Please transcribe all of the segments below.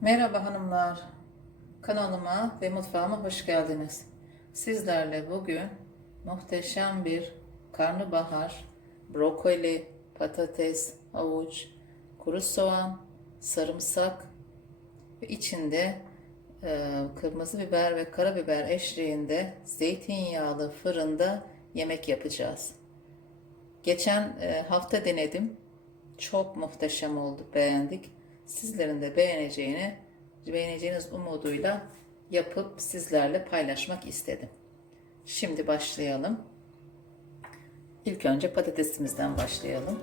Merhaba hanımlar. Kanalıma ve mutfağıma hoş geldiniz. Sizlerle bugün muhteşem bir karnabahar, brokoli, patates, havuç, kuru soğan, sarımsak ve içinde e, kırmızı biber ve karabiber eşliğinde zeytinyağlı fırında yemek yapacağız. Geçen e, hafta denedim. Çok muhteşem oldu, beğendik. Sizlerin de beğeneceğini, beğeneceğiniz umuduyla yapıp sizlerle paylaşmak istedim. Şimdi başlayalım. İlk önce patatesimizden başlayalım.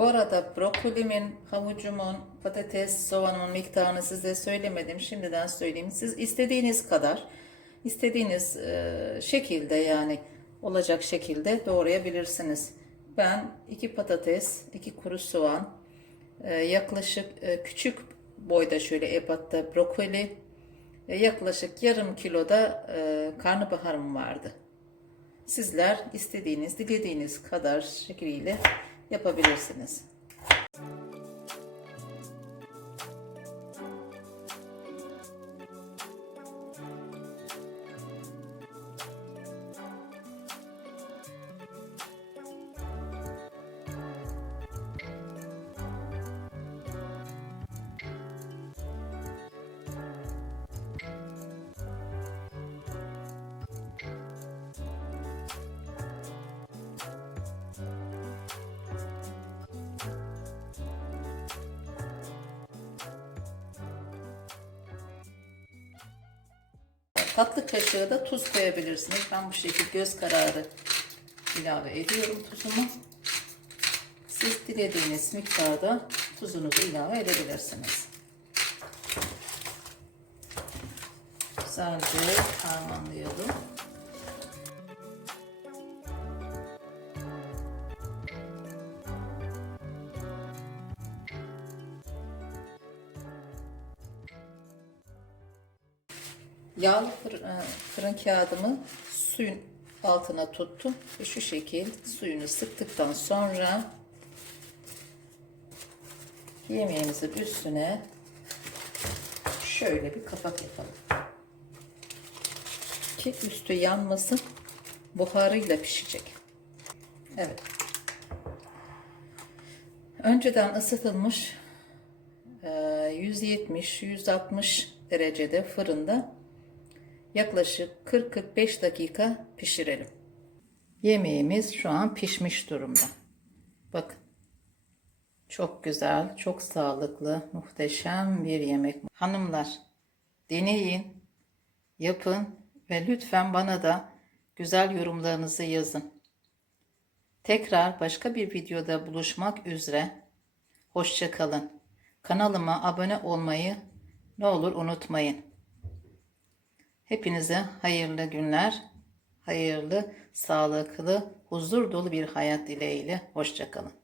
Bu arada brokolimin, havucumun, patates, soğanımın miktarını size söylemedim. Şimdiden söyleyeyim. Siz istediğiniz kadar, istediğiniz e, şekilde yani olacak şekilde doğrayabilirsiniz. Ben iki patates, iki kuru soğan, e, yaklaşık e, küçük boyda şöyle ebatta brokoli, yaklaşık yarım kiloda karnabaharım vardı. Sizler istediğiniz, dilediğiniz kadar şekliyle yapabilirsiniz. Tatlı kaşığı da tuz koyabilirsiniz. Ben bu şekilde göz kararı ilave ediyorum tuzumu. Siz dilediğiniz miktarda tuzunuzu ilave edebilirsiniz. Güzelce harmanlayalım. Yağlı fır- e, fırın kağıdımı suyun altına tuttum ve şu şekil suyunu sıktıktan sonra yemeğimizin üstüne şöyle bir kapak yapalım. Ki üstü yanmasın buharıyla pişecek. Evet. Önceden ısıtılmış 170-160 derecede fırında yaklaşık 40-45 dakika pişirelim. Yemeğimiz şu an pişmiş durumda. Bakın. Çok güzel, çok sağlıklı, muhteşem bir yemek. Hanımlar, deneyin, yapın ve lütfen bana da güzel yorumlarınızı yazın. Tekrar başka bir videoda buluşmak üzere. Hoşça kalın. Kanalıma abone olmayı ne olur unutmayın. Hepinize hayırlı günler, hayırlı, sağlıklı, huzur dolu bir hayat dileğiyle. Hoşçakalın.